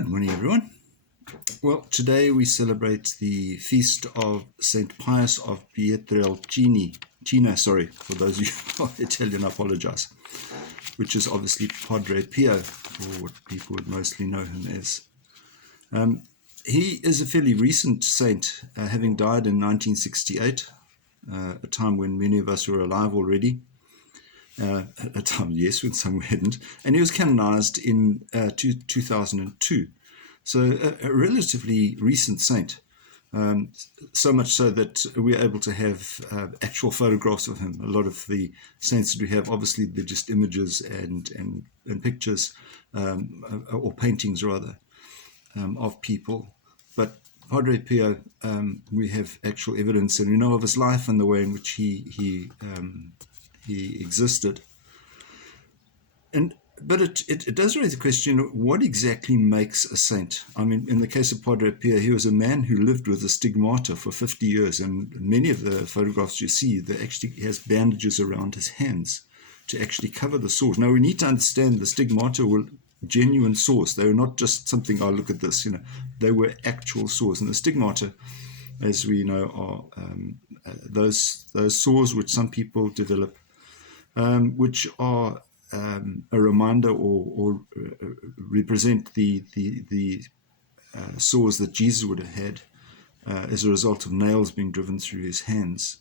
Good morning, everyone. Well, today we celebrate the feast of Saint Pius of Pietrelcina, for those of you who are Italian, I apologize, which is obviously Padre Pio, or what people would mostly know him as. He is a fairly recent saint, having died in 1968, a time when many of us were alive already. A time, yes, when some hadn't. And he was canonized in 2002. So a relatively recent saint, so much so that we're able to have actual photographs of him. A lot of the saints that we have, obviously, they're just images and pictures, or paintings rather, of people. But Padre Pio, we have actual evidence, and we know of his life and the way in which he existed. But it does raise the question, what exactly makes a saint? I mean, in the case of Padre Pio, he was a man who lived with a stigmata for 50 years, and many of the photographs you see, that actually has bandages around his hands to actually cover the sores. Now, we need to understand the stigmata were genuine sores. They were not just something, oh, look at this, they were actual sores. And the stigmata, as we know, are those sores which some people develop, which are a reminder or represent the sores that Jesus would have had as a result of nails being driven through his hands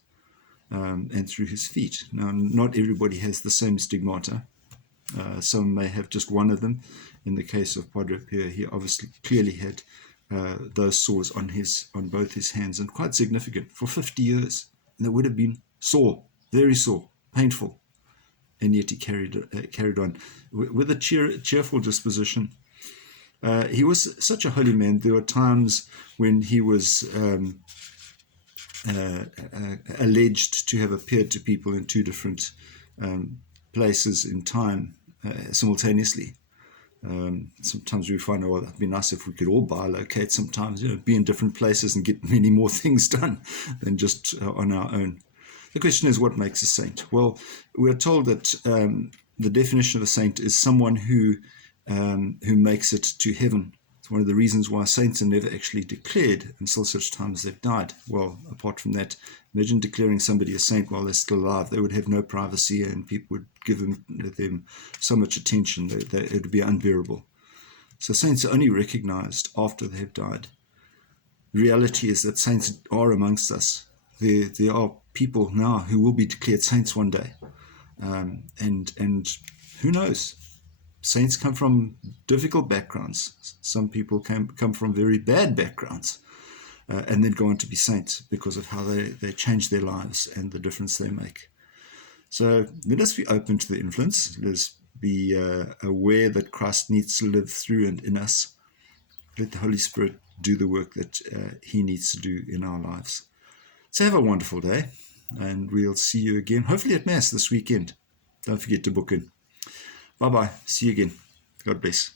and through his feet. Now, not everybody has the same stigmata. Some may have just one of them. In the case of Padre Pio, he obviously clearly had those sores on both his hands, and quite significant for 50 years. And they would have been sore, very sore, painful. And yet he carried on with a cheerful disposition. He was such a holy man. There were times when he was alleged to have appeared to people in two different places in time simultaneously. Sometimes we find, oh, it'd be nice if we could all bilocate sometimes, be in different places and get many more things done than just on our own. The question is, what makes a saint? Well, we're told that the definition of a saint is someone who makes it to heaven. It's one of the reasons why saints are never actually declared until such time as they've died. Well, apart from that, imagine declaring somebody a saint while they're still alive. They would have no privacy, and people would give them so much attention that it would be unbearable. So saints are only recognized after they have died. The reality is that saints are amongst us. There are people now who will be declared saints one day, and who knows? Saints come from difficult backgrounds. Some people come from very bad backgrounds, and then go on to be saints because of how they change their lives and the difference they make. So let us be open to the influence. Let us be aware that Christ needs to live through and in us. Let the Holy Spirit do the work that he needs to do in our lives. So have a wonderful day, and we'll see you again, hopefully at Mass this weekend. Don't forget to book in. Bye-bye. See you again. God bless.